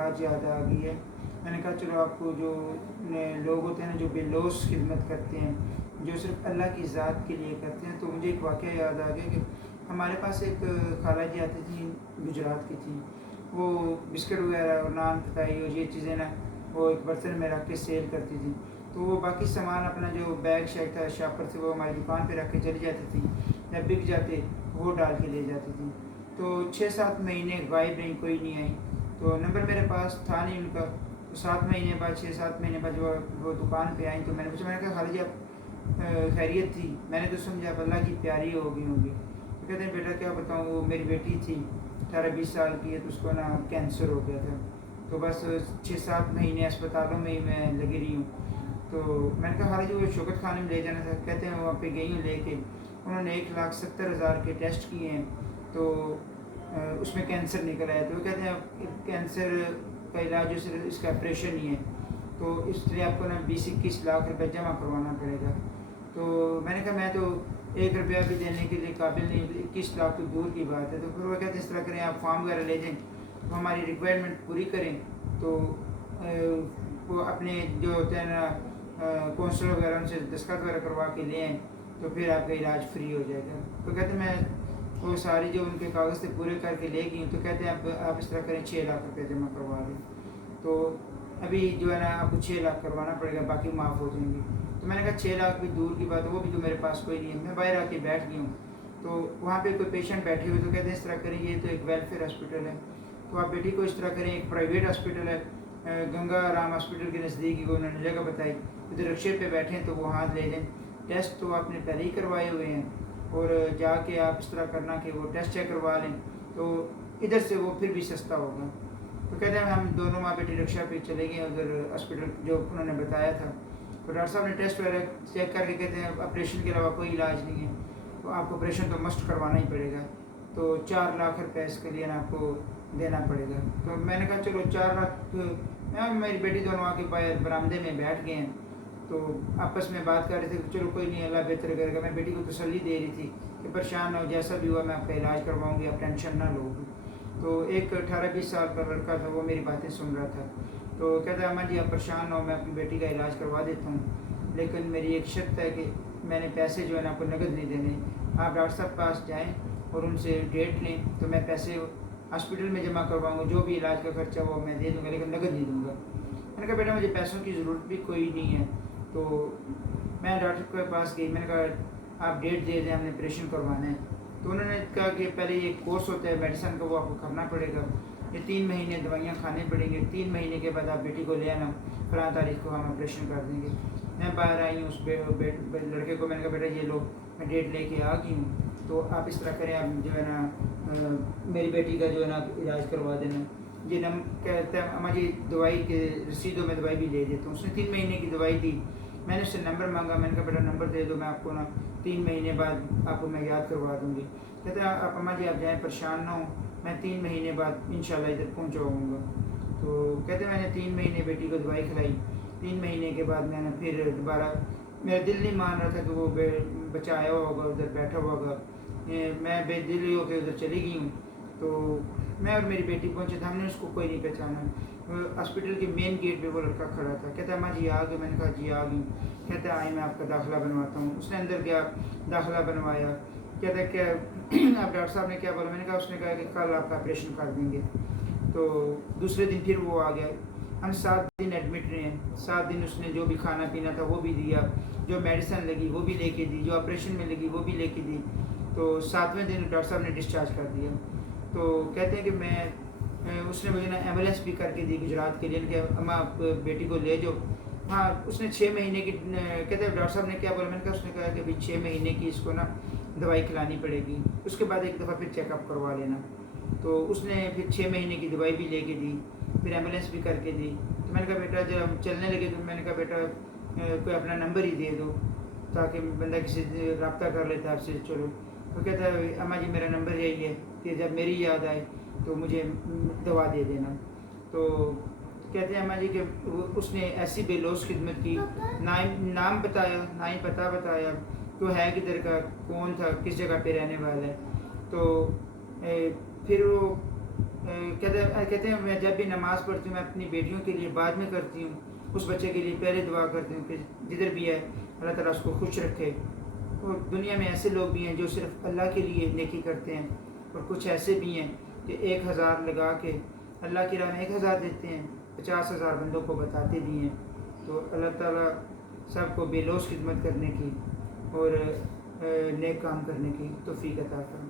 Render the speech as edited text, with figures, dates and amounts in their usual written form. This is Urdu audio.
بات یاد آ گئی ہے. میں نے کہا چلو آپ کو جو لوگ ہوتے ہیں نا جو بے لوث خدمت کرتے ہیں, جو صرف اللہ کی ذات کے لیے کرتے ہیں, تو مجھے ایک واقعہ یاد آ گیا کہ ہمارے پاس ایک خالہ جی آتی تھیں, گجرات کی تھیں. وہ بسکٹ وغیرہ اور نان پتائی اور یہ چیزیں نا وہ ایک برتن میں رکھ کے سیل کرتی تھیں. تو وہ باقی سامان اپنا جو بیگ شیگ تھا شاپر سے وہ ہماری دکان پہ رکھ کے چلی جاتی تھی. جب بک جاتے وہ ڈال کے لے جاتی تھی. تو 6-7 مہینے غائب رہیں, کوئی نہیں آئی. تو نمبر میرے پاس تھا نہیں ان کا. تو 7 مہینے بعد 6-7 مہینے بعد جب وہ دکان پہ آئیں تو میں نے پوچھا, میں نے کہا خالہ جی آپ خیریت تھی؟ میں نے تو سمجھا آپ اللہ کی پیاری ہو گئی ہوں گی. تو کہتے ہیں بیٹا کیا بتاؤں, وہ میری بیٹی تھی 18-20 سال کی ہے, تو اس کو نا کینسر ہو گیا تھا. تو بس 6-7 مہینے اسپتالوں میں ہی میں لگی رہی ہوں. تو میں نے کہا خالہ جی وہ شوکت خانے میں لے جانا تھا. کہتے ہیں وہاں پہ گئی ہوں لے کے, انہوں نے 1,70,000 کے ٹیسٹ کیے ہیں تو اس میں کینسر نکل آیا. تو وہ کہتے ہیں کینسر کا علاج جو صرف اس کا آپریشن ہی ہے, تو اس لیے آپ کو نا 20-21 لاکھ روپے جمع کروانا پڑے گا. تو میں نے کہا میں تو 1 روپیہ بھی دینے کے لیے قابل نہیں, 21 لاکھ تو دور کی بات ہے. تو پھر وہ کہتے ہیں اس طرح کریں آپ فارم وغیرہ لے جائیں تو ہماری ریکوائرمنٹ پوری کریں, تو وہ اپنے جو ہوتے ہیں نا کونسلر وغیرہ ان سے دستخط وغیرہ کروا کے لے آئیں تو پھر آپ کا علاج فری ہو جائے گا. تو کہتے ہیں میں وہ ساری جو ان کے کاغذ سے پورے کر کے لے گئی ہوں. تو کہتے ہیں آپ اس طرح کریں 6 لاکھ روپے جمع کروا دیں. تو ابھی جو ہے نا آپ کو 6 لاکھ کروانا پڑے گا, باقی معاف ہو جائیں گے. تو میں نے کہا 6 لاکھ بھی دور کی بات ہے, وہ بھی تو میرے پاس کوئی نہیں ہے. میں باہر آ کے بیٹھ گئی ہوں. تو وہاں پہ کوئی پیشنٹ بیٹھے ہوئے, تو کہتے ہیں اس طرح کریں یہ تو ایک ویلفیئر ہاسپٹل ہے, تو آپ بیٹی کو اس طرح کریں, ایک پرائیویٹ ہاسپٹل ہے گنگا رام ہاسپٹل کے نزدیک ہی, وہ انہوں نے جگہ بتائی, ادھر رکشے پہ بیٹھیں تو وہ ہاتھ لے لیں. ٹیسٹ تو آپ نے پہلے ہی کروائے ہوئے ہیں, اور جا کے آپ اس طرح کرنا کہ وہ ٹیسٹ چیک کروا لیں تو ادھر سے وہ پھر بھی سستا ہوگا. تو کہتے ہیں ہم دونوں ماں بیٹی رکشہ پہ چلے گئے ادھر ہاسپٹل جو انہوں نے بتایا تھا. تو ڈاکٹر صاحب نے ٹیسٹ وغیرہ چیک کر کے کہتے ہیں آپریشن کے علاوہ کوئی علاج نہیں ہے, تو آپ کو آپریشن تو مسٹ کروانا ہی پڑے گا. تو 4 لاکھ روپے اس کے لیے نا آپ کو دینا پڑے گا. تو میں نے کہا چلو 4 لاکھ, میں میری بیٹی دونوں آ کے باہر برآمدے میں بیٹھ گئے ہیں. تو آپس میں بات کر رہے تھے کہ چلو کوئی نہیں اللہ بہتر کرے گا. میں بیٹی کو تسلی دے رہی تھی کہ پریشان نہ ہو, جیسا بھی ہوا میں آپ کا علاج کرواؤں گی, آپ ٹینشن نہ لو. تو ایک 18-20 سال کا لڑکا تھا, وہ میری باتیں سن رہا تھا. تو کہتا ہے اماں جی آپ پریشان نہ ہو, میں اپنی بیٹی کا علاج کروا دیتا ہوں, لیکن میری ایک شرط ہے کہ میں نے پیسے جو ہے نا آپ کو نقد نہیں دینے. آپ ڈاکٹر صاحب پاس جائیں اور ان سے ڈیٹ لیں, تو میں پیسے ہاسپٹل میں جمع کرواؤں گا, جو بھی علاج کا خرچہ وہ میں دے دوں گا, لیکن نقد نہیں دوں گا. میں نے کہا بیٹا مجھے پیسوں کی ضرورت بھی کوئی نہیں ہے. تو میں ڈاکٹر کے پاس گئی, میں نے کہا آپ ڈیٹ دے دیں, ہم نے آپریشن کروانا ہے. تو انہوں نے کہا کہ پہلے یہ کورس ہوتا ہے میڈیسن کا, وہ آپ کو کرنا پڑے گا, یہ 3 مہینے دوائیاں کھانے پڑیں گے, 3 مہینے کے بعد آپ بیٹی کو لے آنا, فلاں تاریخ کو ہم آپریشن کر دیں گے. میں باہر آئی ہوں اس لڑکے کو, میں نے کہا بیٹا یہ لو میں ڈیٹ لے کے آ گئی ہوں, تو آپ اس طرح کریں, آپ جو ہے نا میری بیٹی کا جو ہے نا علاج کروا دینا. یہ کہتا ہے اماں جی دوائی کے رسیدوں میں دوائی بھی لے دیتا ہوں. اس نے 3 مہینے کی دوائی دی, میں نے اس سے نمبر مانگا, میں نے کہا بیٹا نمبر دے دو, میں آپ کو نا 3 مہینے بعد آپ کو میں یاد کروا دوں گی. کہتا ہے آپ اماں جی آپ جائیں, پریشان نہ ہوں, میں 3 مہینے بعد انشاءاللہ ادھر پہنچاؤں گا. تو کہتے ہیں میں نے 3 مہینے بیٹی کو دوائی کھلائی. 3 مہینے کے بعد میں نے پھر دوبارہ, میرا دل نہیں مان رہا تھا کہ وہ بچہ آیا ہوا ہوگا ادھر بیٹھا ہوا ہوگا, میں بے دلی ہو کے ادھر چلی گئی ہوں. تو میں اور میری بیٹی پہنچے تھے, ہم نے اس کو کوئی نہیں پہچانا. ہاسپٹل کے مین گیٹ پہ وہ لڑکا کھڑا تھا, کہتا ہے اماں جی آ گئے, میں نے کہا جی آ گئی. کہتا ہے آئیں میں آپ کا داخلہ بنواتا ہوں. اس نے اندر گیا, داخلہ بنوایا. کہتا ہے کہ آپ ڈاکٹر صاحب نے کیا بولا, میں نے کہا اس نے کہا کہ کل آپ کا آپریشن کر دیں گے. تو دوسرے دن پھر وہ آ گیا. ہم 7 دن ایڈمٹ رہے ہیں. 7 دن اس نے جو بھی کھانا پینا تھا وہ بھی دیا, جو میڈیسن لگی وہ بھی لے کے دی, جو آپریشن میں لگی وہ بھی لے کے دی. تو 7ویں دن ڈاکٹر صاحب نے ڈسچارج کر دیا. تو کہتے ہیں کہ اس نے مجھے نا ایمبولینس بھی کر کے دی گجرات کے لیے, کہ اماں آپ بیٹی کو لے جاؤ. ہاں اس نے 6 مہینے کی, کہتے ہیں ڈاکٹر صاحب نے کیا بولا, میں نے کہا اس نے کہا کہ ابھی 6 مہینے کی اس کو نا دوائی کھلانی پڑے گی, اس کے بعد ایک دفعہ پھر چیک اپ کروا لینا. تو اس نے پھر 6 مہینے کی دوائی بھی لے کے دی, پھر ایمبولینس بھی کر کے دی. تو میں نے کہا بیٹا جب ہم چلنے لگے تو میں نے کہا بیٹا کوئی اپنا نمبر ہی دے دو تاکہ بندہ کسی سے رابطہ کر لیتا آپ سے. چلو, تو کہتا ہے اماں جی میرا نمبر یہی ہے کہ جب میری یاد آئے تو مجھے دوا دے دینا. تو کہتے ہیں اماں جی کہ اس نے ایسی بے لوث خدمت کی, نہ نام بتایا نہ ہی پتہ بتایا, تو ہے کدھر کا, کون تھا, کس جگہ پہ رہنے والا ہے. تو پھر وہ کہتے ہیں میں جب بھی نماز پڑھتی ہوں میں اپنی بیٹیوں کے لیے بعد میں کرتی ہوں، اس بچے کے لیے پہلے دعا کرتی ہوں کہ جدھر بھی ہے اللہ تعالیٰ اس کو خوش رکھے۔ اور دنیا میں ایسے لوگ بھی ہیں جو صرف اللہ کے لیے نیکی کرتے ہیں، اور کچھ ایسے بھی ہیں کہ 1000 لگا کے اللہ کی راہ میں 1000 دیتے ہیں، 50,000 بندوں کو بتاتے بھی ہیں۔ تو اللہ تعالیٰ سب کو بے لوث خدمت کرنے کی اور نیک کام کرنے کی توفیق عطا فرمائے۔